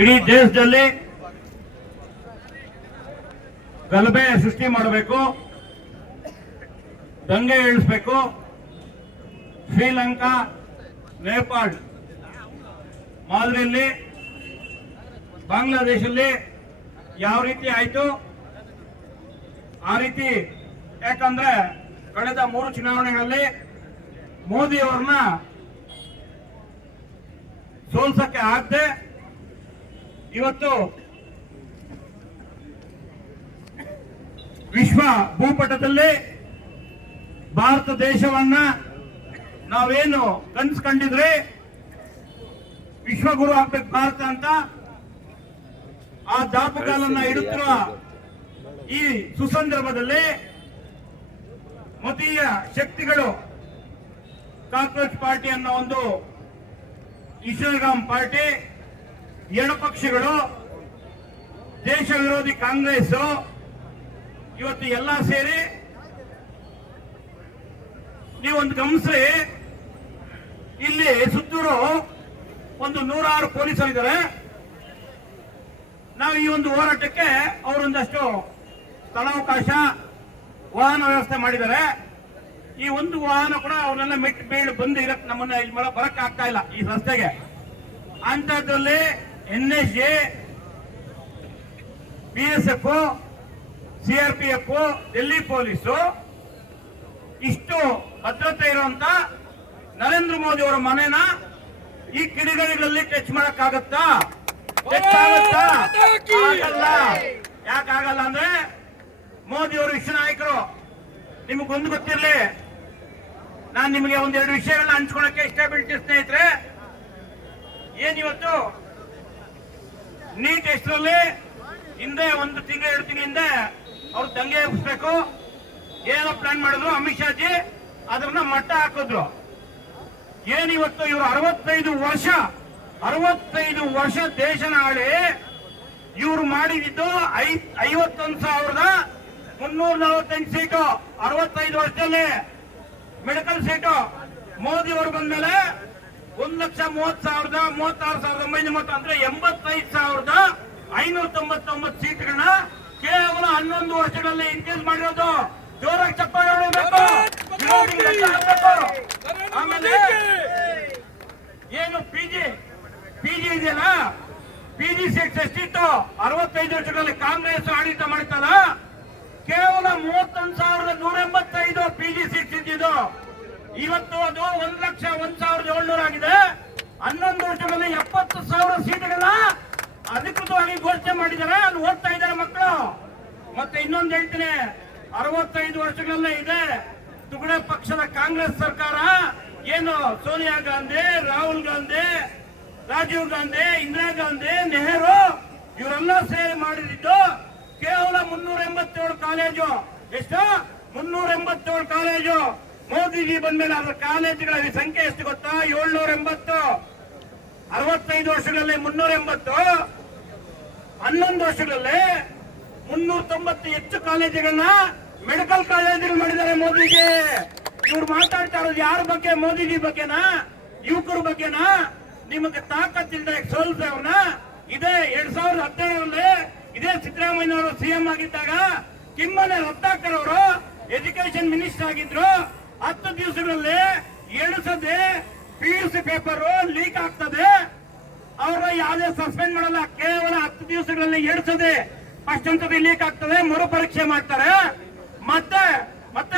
ಇಡೀ ದೇಶದಲ್ಲಿ ಗಲಭೆ ಸೃಷ್ಟಿ ಮಾಡಬೇಕು, ದಂಗೆ ಏಳಿಸಬೇಕು. ಶ್ರೀಲಂಕಾ, ನೇಪಾಳ್ ಮಾದರಿಯಲ್ಲಿ ಬಾಂಗ್ಲಾದೇಶಲ್ಲಿ ಯಾವ ರೀತಿ ಆಯಿತು ಆ ರೀತಿ, ಯಾಕಂದ್ರೆ ಕಳೆದ 3 ಚುನಾವಣೆಗಳಲ್ಲಿ ಮೋದಿ ಅವರನ್ನ ಸೋಲ್ಸಕ್ಕೆ ಆಗದೆ ಇವತ್ತು ವಿಶ್ವ ಭೂಪಟದಲ್ಲಿ ಭಾರತ ದೇಶವನ್ನ ನಾವೇನು ಕನಸು ಕಂಡಿದ್ರೆ ವಿಶ್ವಗುರು ಆಗ್ಬೇಕು ಭಾರತ ಅಂತ, ಆ ದಾಪುಗಾಲನ್ನ ಇಡುತ್ತಿರುವ ಈ ಸುಸಂದರ್ಭದಲ್ಲಿ ಮತೀಯ ಶಕ್ತಿಗಳು ಕಾಕ್ರೋಚ್ ಪಾರ್ಟಿ ಅನ್ನೋ ಒಂದು ಇಸ್ಲಾಂ ಪಾರ್ಟಿ, ಎಡಪಕ್ಷಗಳು, ದೇಶ ವಿರೋಧಿ ಕಾಂಗ್ರೆಸ್ ಇವತ್ತು ಎಲ್ಲ ಸೇರಿ ನೀವೊಂದು ಗಮನಿಸಿ, ಇಲ್ಲಿ ಸುತ್ತೂರು ಒಂದು 106 ಪೊಲೀಸರಿದ್ದಾರೆ. ನಾವು ಈ ಒಂದು ಹೋರಾಟಕ್ಕೆ ಅವರೊಂದಷ್ಟು ಸ್ಥಳಾವಕಾಶ, ವಾಹನ ವ್ಯವಸ್ಥೆ ಮಾಡಿದ್ದಾರೆ. ಈ ಒಂದು ವಾಹನ ಕೂಡ ಅವನ್ನೆಲ್ಲ ಮೆಟ್ಟು ಬೀಳು ಬಂದು ಇರಕ್ಕೆ ನಮ್ಮನ್ನ ಇಲ್ಲಿ ಬರಕ್ಕೆ ಆಗ್ತಾ ಇಲ್ಲ ಈ ರಸ್ತೆಗೆ. ಅಂತದ್ರಲ್ಲಿ NSA, BSF, CRPF, Delhi police ಇಷ್ಟು ಭದ್ರತೆ ಇರುವಂತ ನರೇಂದ್ರ ಮೋದಿ ಅವರ ಮನೆನ ಈ ಕಿಡಿಗಡಿಗಳಲ್ಲಿ ಟಚ್ ಮಾಡಕ್ಕಾಗತ್ತಾ? ಆಗಲ್ಲ. ಯಾಕಾಗಲ್ಲ ಅಂದ್ರೆ ಮೋದಿ ಅವರು ವಿಶ್ವ ನಾಯಕರು. ನಿಮಗೊಂದು ಗೊತ್ತಿರಲಿ, ನಾನು ನಿಮಗೆ ಒಂದೆರಡು ವಿಷಯಗಳನ್ನ ಹಂಚ್ಕೊಳಕ್ಕೆ ಇಷ್ಟಪಡ್ತೀನಿ ಸ್ನೇಹಿತರೆ. ಏನಿವತ್ತು ನೀಟ್ ಹೆಸರಲ್ಲಿ ಹಿಂದೆ 1 ತಿಂಗಳು 2 ತಿಂಗಳ ಹಿಂದೆ ಅವ್ರು ದಂಗೆ ಎಬ್ಬಿಸ್ಬೇಕು ಏನೋ ಪ್ಲಾನ್ ಮಾಡಿದ್ರು ಅಮಿತ್ ಶಾಜಿ, ಅದನ್ನ ಮಟ್ಟ ಹಾಕಿದ್ರು. ಏನಿವತ್ತು ಇವರು 65 ವರ್ಷ ದೇಶನ ಆಳಿ ಇವರು ಮಾಡಿದ್ದು 51,348 ಸೀಟು 65 ವರ್ಷದಲ್ಲಿ ಮೆಡಿಕಲ್ ಸೀಟು. ಮೋದಿ ಅವರು ಬಂದ್ಮೇಲೆ 1,30,36,930 ಅಂದ್ರೆ 85,599 ಸೀಟ್ಗಳನ್ನ ಕೇವಲ 11 ವರ್ಷಗಳಲ್ಲಿ ಇನ್ಕ್ರೀಸ್ ಮಾಡಿರೋದು. ಜೋರಾಗಿ ಚಪ್ಪಾಳೆ ಹೊಡಿಬೇಕು. ಆಮೇಲೆ ಏನು PG ಇದೆಯಲ್ಲ, PG ಸೀಟ್ಸ್ ಎಷ್ಟಿತ್ತು? 65 ವರ್ಷಗಳಲ್ಲಿ ಕಾಂಗ್ರೆಸ್ ಆಡಳಿತ ಮಾಡ್ತಲ್ಲ, ಕೇವಲ 31,185 PG ಸೀಟ್ಸ್ ಇದ್ದಿದ್ದು. ಇವತ್ತು ಅದು 1,01,700 ಆಗಿದೆ. 11 ವರ್ಷಗಳಲ್ಲಿ 70,000 ಸೀಟ್ಗಳನ್ನ ಅಧಿಕೃತವಾಗಿ ಘೋಷಣೆ ಮಾಡಿದ್ದಾರೆ. ಅಲ್ಲಿ ಓದ್ತಾ ಇದ್ದಾರೆ ಮಕ್ಕಳು. ಮತ್ತೆ ಇನ್ನೊಂದು ಹೇಳ್ತೀನಿ, 65 ವರ್ಷಗಳಲ್ಲೇ ಇದೆ ತುಗಡೆ ಪಕ್ಷದ ಕಾಂಗ್ರೆಸ್ ಸರ್ಕಾರ. ಏನು ಸೋನಿಯಾ ಗಾಂಧಿ, ರಾಹುಲ್ ಗಾಂಧಿ, ರಾಜೀವ್ ಗಾಂಧಿ, ಇಂದಿರಾ ಗಾಂಧಿ, ನೆಹರು ಇವರೆಲ್ಲ ಸೇರಿ ಮಾಡಿದ್ದು ಕೇವಲ 387 ಕಾಲೇಜು. ಎಷ್ಟು? 387 ಕಾಲೇಜು. ಮೋದಿಜಿ ಬಂದ್ಮೇಲೆ ಅದರ ಕಾಲೇಜುಗಳ ಸಂಖ್ಯೆ ಎಷ್ಟು ಗೊತ್ತಾ? 780. 65 ವರ್ಷಗಳಲ್ಲಿ 380, 11 ವರ್ಷಗಳಲ್ಲಿ 390 ಹೆಚ್ಚು ಕಾಲೇಜುಗಳನ್ನ ಮೆಡಿಕಲ್ ಕಾಲೇಜುಗಳು ಮಾಡಿದ್ದಾರೆ ಮೋದಿಜಿ. ಇವ್ರು ಮಾತಾಡ್ತಾ ಇರೋದು ಯಾರ ಬಗ್ಗೆ? ಮೋದಿಜಿ ಬಗ್ಗೆನಾ? ಯುವಕರ ಬಗ್ಗೆನಾ? ನಿಮಗೆ ತಾಕತ್ತಿಲ್ಲದೆ ಸೋಲ್ಸವ್ರನ್ನ ಇದೇ 2017ರಲ್ಲಿ ಇದೇ ಸಿದ್ದರಾಮಯ್ಯನವರು CM ಆಗಿದ್ದಾಗ ಕಿಮ್ಮನೆ ರತ್ನಾಕರ್ ಅವರು ಎಜುಕೇಶನ್ ಮಿನಿಸ್ಟರ್ ಆಗಿದ್ರು. 10 ದಿವಸಗಳಲ್ಲಿ 7 ಸತಿ PUC ಪೇಪರ್ ಲೀಕ್ ಆಗ್ತದೆ. ಅವರ ಯಾವುದೇ ಸಸ್ಪೆಂಡ್ ಮಾಡಲ್ಲ. ಕೇವಲ 10 ದಿವಸಗಳಲ್ಲಿ 2 ಸತಿ ಫಸ್ಟ್ ಒಂದ್ಸತಿ ಲೀಕ್ ಆಗ್ತದೆ, ಮರುಪರೀಕ್ಷೆ ಮಾಡ್ತಾರೆ, ಮತ್ತೆ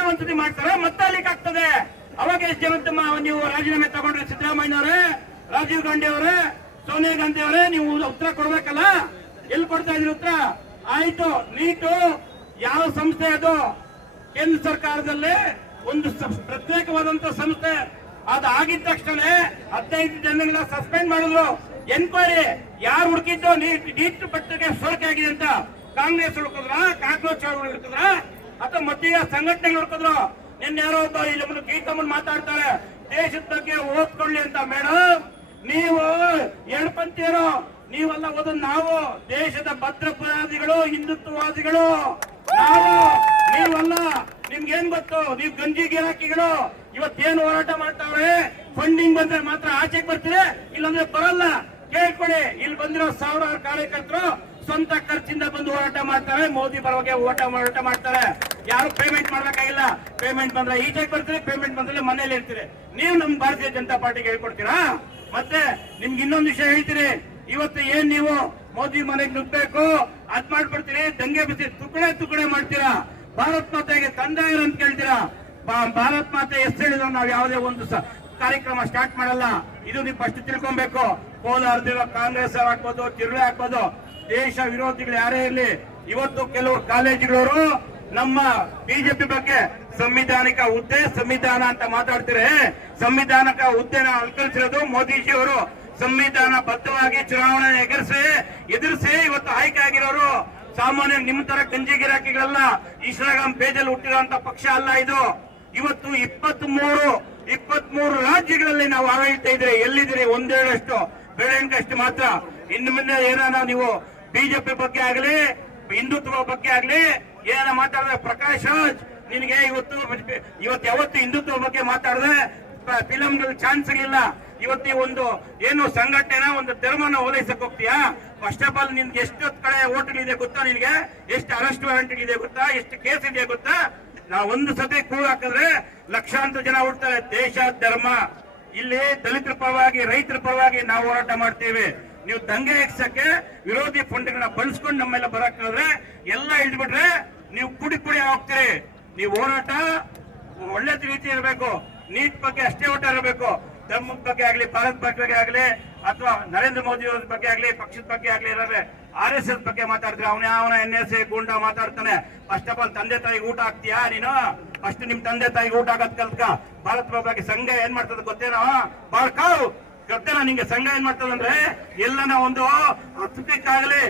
ಒಂದ್ಸತಿ ಮಾಡ್ತಾರೆ, ಮತ್ತೆ ಲೀಕ್ ಆಗ್ತದೆ. ಅವಾಗ ಎಷ್ಟು ಜನ ನೀವು ರಾಜೀನಾಮೆ ತಗೊಂಡ್ರೆ? ಸಿದ್ದರಾಮಯ್ಯನವರೇ, ರಾಜೀವ್ ಗಾಂಧಿ ಅವರೇ, ಸೋನಿಯಾ ಗಾಂಧಿ ಅವರೇ, ನೀವು ಉತ್ತರ ಕೊಡ್ಬೇಕಲ್ಲ. ಎಲ್ಲಿ ಕೊಡ್ತಾ ಇದ್ರಿ ಉತ್ತರ? ಆಯ್ತು, ನೀಟು ಯಾವ ಸಂಸ್ಥೆ ಅದು? ಕೇಂದ್ರ ಸರ್ಕಾರದಲ್ಲಿ ಒಂದು ಪ್ರತ್ಯೇಕವಾದಂತ ಸಂಸ್ಥೆ. ಅದು ಆಗಿದ ತಕ್ಷಣ 15 ಜನಗಳನ್ನ ಸಸ್ಪೆಂಡ್ ಮಾಡಿದ್ರು. ಎನ್ಕ್ವೈರಿ ಯಾರು ಹುಡುಕಿದ್ದು? ನೀಟ್ ಪತ್ರಿಕೆ ಸೋರಿಕೆ ಆಗಿದೆ ಅಂತ ಕಾಂಗ್ರೆಸ್ ಹುಡುಕಿದ್ರ, ಕಾಕ್ರೋಚ್ ಹುಡುಕಿದ್ರ, ಅಥವಾ ಮತೀಯ ಸಂಘಟನೆಗಳು ಹುಡುಕಿದ್ರು? ನಿನ್ನೆ ಯಾರೋ ಒಬ್ಬ ಇಲ್ಲಿ ಗೀತಮ್ಮನ್ ಮಾತಾಡ್ತಾರೆ, ದೇಶದ ಬಗ್ಗೆ ಓದ್ಕೊಳ್ಳಿ ಅಂತ. ಮೇಡಮ್, ನೀವು ಎಡಪಂಥೀಯರು, ನೀವೆಲ್ಲ ಓದೋದು ನಾವು. ದೇಶದ ಭದ್ರವಾದಿಗಳು, ಹಿಂದುತ್ವವಾದಿಗಳು ನಾವು, ನೀವಲ್ಲ. ನಿಮ್ಗೇನ್ ಗೊತ್ತು? ನೀವು ಗಂಜಿ ಗಿರಾಕಿಗಳು. ಇವತ್ತೇನು ಹೋರಾಟ ಮಾಡ್ತಾವ್ರೆ? ಫಂಡಿಂಗ್ ಬಂದ್ರೆ ಮಾತ್ರ ಆಚೆಗೆ ಬರ್ತೀರಿ, ಇಲ್ಲಾಂದ್ರೆ ಬರಲ್ಲ. ಕೇಳ್ಕೊಳ್ಳಿ. ಇಲ್ಲಿ ಬಂದಿರೋ ಸಾವಿರಾರು ಕಾರ್ಯಕರ್ತರು ಸ್ವಂತ ಖರ್ಚಿಂದ ಬಂದು ಹೋರಾಟ ಮಾಡ್ತಾರೆ, ಮೋದಿ ಪರವಾಗಿ ಹೋರಾಟ ಮಾಡ್ತಾರೆ. ಯಾರು ಪೇಮೆಂಟ್ ಮಾಡ್ಬೇಕಾಗಿಲ್ಲ. ಪೇಮೆಂಟ್ ಬಂದ್ರೆ ಈಚೆಗೆ ಬರ್ತೀರಿ, ಪೇಮೆಂಟ್ ಬಂದ್ರೆ ಮನೇಲಿ ಇರ್ತೀರಿ. ನೀವು ನಮ್ಮ ಭಾರತೀಯ ಜನತಾ ಪಾರ್ಟಿಗೆ ಹೇಳ್ಕೊಡ್ತೀರಾ? ಮತ್ತೆ ನಿಮ್ಗೆ ಇನ್ನೊಂದು ವಿಷಯ ಹೇಳ್ತೀರಿ. ಇವತ್ತು ಏನ್ ನೀವು ಮೋದಿ ಮನೆಗೆ ನುಗ್ಬೇಕು ಅದ್ ಮಾಡ್ಬಿಡ್ತೀರಿ, ದಂಗೆ ಬಿಸಿ ತುಕಡೆ ಮಾಡ್ತೀರಾ. ಭಾರತ್ ಮಾತೆಗೆ ತಂದೆ ಅಂತ ಕೇಳ್ತೀರಾ. ಭಾರತ್ ಮಾತೆ ಎಷ್ಟು ಹೇಳಿದ್ರು ನಾವು ಯಾವುದೇ ಒಂದು ಕಾರ್ಯಕ್ರಮ ಸ್ಟಾರ್ಟ್ ಮಾಡಲ್ಲ. ಇದು ನೀವು ಫಸ್ಟ್ ತಿಳ್ಕೊಬೇಕು. ಕೋಲಾರದಿರೋ ಕಾಂಗ್ರೆಸ್ ಹಾಕ್ಬೋದು, ತಿರುಳಿ ಹಾಕ್ಬೋದು, ದೇಶ ವಿರೋಧಿಗಳು ಯಾರೇ ಇರಲಿ. ಇವತ್ತು ಕೆಲವರು ಕಾಲೇಜುಗಳವರು ನಮ್ಮ ಬಿಜೆಪಿ ಬಗ್ಗೆ ಸಂವಿಧಾನಿಕ ಹುದ್ದೆ ಸಂವಿಧಾನ ಅಂತ ಮಾತಾಡ್ತಾರೆ. ಸಂವಿಧಾನಿಕ ಹುದ್ದೆನ ಅಲ್ಕರಿಸಿರೋದು ಮೋದಿಜಿ ಅವರು. ಸಂವಿಧಾನ ಬದ್ಧವಾಗಿ ಚುನಾವಣೆ ಎದುರಿಸಿ ಇವತ್ತು ಆಯ್ಕೆ ಆಗಿರೋರು ಸಾಮಾನ್ಯ ನಿಮ್ಮ ತರ ಗಂಜಿ ಗಿರಾಕಿಗಳಲ್ಲ. ಇನ್ಸ್ಟಾಗ್ರಾಮ್ ಪೇಜಲ್ಲಿ ಹುಟ್ಟಿರುವಂತ ಪಕ್ಷ ಅಲ್ಲ ಇದು. ಇವತ್ತು 23 ರಾಜ್ಯಗಳಲ್ಲಿ ನಾವು ಆಡಳಿತ ಇದ್ರೆ ಎಲ್ಲಿದ್ದೀರಿ? ಒಂದೆರಡಷ್ಟು ಬೆಳೆಂಕಷ್ಟು ಮಾತ್ರ. ಇನ್ನು ಮುಂದೆ ಏನಾನ ನೀವು ಬಿಜೆಪಿ ಬಗ್ಗೆ ಆಗ್ಲಿ ಹಿಂದುತ್ವ ಬಗ್ಗೆ ಆಗ್ಲಿ ಏನ ಮಾತಾಡಿದ್ರೆ ಪ್ರಕಾಶ್ ರಾಜ್ ನಿನಗೆ ಇವತ್ತು ಯಾವತ್ತು ಹಿಂದುತ್ವ ಬಗ್ಗೆ ಮಾತಾಡಿದ್ರೆ ಫಿಲಂಗಳು ಚಾನ್ಸ್ ಇಲ್ಲ. ಇವತ್ತಿ ಒಂದು ಏನು ಸಂಘಟನೆ ಒಂದು ಧರ್ಮನ ಓಲೈಸಕ್ ಹೋಗ್ತೀಯಾ? ಫಸ್ಟ್ ಆಫ್ ಆಲ್ ನಿನ್ಗೆ ಎಷ್ಟು ಕಡೆ ಹೋಟೆಲ್ ಇದೆ ಗೊತ್ತಾ? ನಿನ್ಗೆ ಎಷ್ಟು ಅರೆಸ್ಟ್ ವಾರೆಂಟ್ ಇದೆ ಗೊತ್ತಾ? ಎಷ್ಟು ಕೇಸ್ ಇದೆ ಗೊತ್ತಾ? ನಾವು ಒಂದು ಸತಿ ಕೂಗು ಹಾಕಿದ್ರೆ ಲಕ್ಷಾಂತರ ಜನ ಹುಡ್ತಾರೆ. ದೇಶ ಧರ್ಮ ಇಲ್ಲಿ ದಲಿತರ ಪರವಾಗಿ ರೈತರ ಪರವಾಗಿ ನಾವು ಹೋರಾಟ ಮಾಡ್ತೀವಿ. ನೀವು ದಂಗೆ ಎಕ್ಸಕ್ಕೆ ವಿರೋಧಿ ಫಂಡ್ಗಳನ್ನ ಬಳಸ್ಕೊಂಡು ನಮ್ಮೆಲ್ಲ ಬರಕ್ಕಾದ್ರೆ ಎಲ್ಲ ಹಿಡಿದ್ಬಿಟ್ರೆ ನೀವು ಕುಡಿ ಹೋಗ್ತೀರಿ. ನೀವು ಹೋರಾಟ ಒಳ್ಳೆ ರೀತಿ ಇರಬೇಕು. ನೀಟ್ ಬಗ್ಗೆ ಅಷ್ಟೇ ಓಟ ಇರಬೇಕು. ಧರ್ಮದ ಬಗ್ಗೆ ಆಗ್ಲಿ, ಭಾರತ್ ಬಗ್ಗೆ ಆಗ್ಲಿ, ಅಥವಾ ನರೇಂದ್ರ ಮೋದಿ ಅವ್ರ ಬಗ್ಗೆ ಆಗ್ಲಿ, ಪಕ್ಷದ ಬಗ್ಗೆ ಆಗ್ಲಿ ಇರೋದ್ರೆ RSS ಬಗ್ಗೆ ಮಾತಾಡಿದ್ರೆ ಅವನ NSA ಗೂಂಡ ಮಾತಾಡ್ತಾನೆ. ಫಸ್ಟ್ ಆಫ್ ಆಲ್ ತಂದೆ ತಾಯಿಗೆ ಊಟ ಹಾಕ್ತೀಯಾ ನೀನು? ಫಸ್ಟ್ ನಿಮ್ ತಂದೆ ತಾಯಿಗೆ ಊಟ ಹಾಕೋದ್ ಕಲ್ತ್ಕ. ಭಾರತ್ ಬಗ್ಗೆ ಸಂಘ ಏನ್ ಮಾಡ್ತದ ಗೊತ್ತೇನೋ? ಬಾಳ್ಕಾವ್ ಗೊತ್ತೇನೋ ನಿಂಗೆ? ಸಂಘ ಏನ್ ಮಾಡ್ತದಂದ್ರೆ ಎಲ್ಲನ ಒಂದು ಹತ್ತಕ್ಕಾಗ್ಲಿ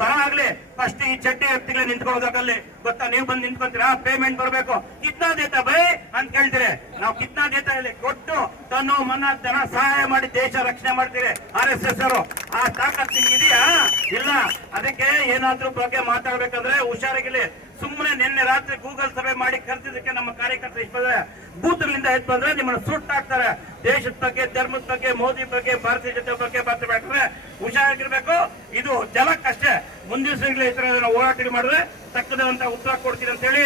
ಬರ ಆಗ್ಲಿ ಫಸ್ಟ್ ಈ ಚಡ್ಡಿ ಎತ್ತಿಗೆ ನಿಂತ್ಕೊಳ್ಳೋದಾಗಲ್ಲಿ ಗೊತ್ತಾ? ನೀವು ಬಂದು ನಿಂತ್ಕೊಂತೀರಾ? ಪೇಮೆಂಟ್ ಬರ್ಬೇಕು. ಕಿತ್ನಾ ದೇತಾ ಬೈ ಅಂತ ಕೇಳ್ತೀರಿ. ನಾವು ಕಿತ್ನಾ ದೇತಾ ಇಲ್ಲಿ ಕೊಟ್ಟು ತನ್ನ ಮನ ಧನ ಸಹಾಯ ಮಾಡಿ ದೇಶ ರಕ್ಷಣೆ ಮಾಡ್ತೀರಿ. RSS ಅವರು ಆ ತಾಕತ್ ಇದೆಯಾ? ಇಲ್ಲ. ಅದಕ್ಕೆ ಏನಾದ್ರೂ ಬಗ್ಗೆ ಮಾತಾಡ್ಬೇಕಂದ್ರೆ ಹುಷಾರಾಗಿಲಿ. ಸುಮ್ಮನೆ ನಿನ್ನೆ ರಾತ್ರಿ ಗೂಗಲ್ ಸಭೆ ಮಾಡಿ ಕರೆದಿದ್ದಕ್ಕೆ ನಮ್ಮ ಕಾರ್ಯಕರ್ತರು ಇಷ್ಟ ಬಂದ್ರೆ ಬೂತ್ಗಳಿಂದ ಎದ್ದು ಬಂದ್ರೆ ನಿಮ್ಮನ್ನ ಸುಟ್ಟಾಕ್ತಾರೆ. ದೇಶದ ಬಗ್ಗೆ, ಧರ್ಮದ ಬಗ್ಗೆ, ಮೋದಿ ಬಗ್ಗೆ, ಭಾರತೀಯ ಜನತೆ ಬಗ್ಗೆ ಮಾತಾಡ್ಬೇಕಂದ್ರೆ ಹುಷಾರಾಗಿರ್ಬೇಕು. ಇದು ಜಲಕ್ಕಷ್ಟೇ. ಮುಂದಿನ ದಿವಸಗಳಲ್ಲಿ ಈ ತರ ಹೋರಾಟ ಮಾಡಿದ್ರೆ ತಕ್ಕದಂತ ಉತ್ತರ ಕೊಡ್ತೀರಿ ಅಂತ ಹೇಳಿ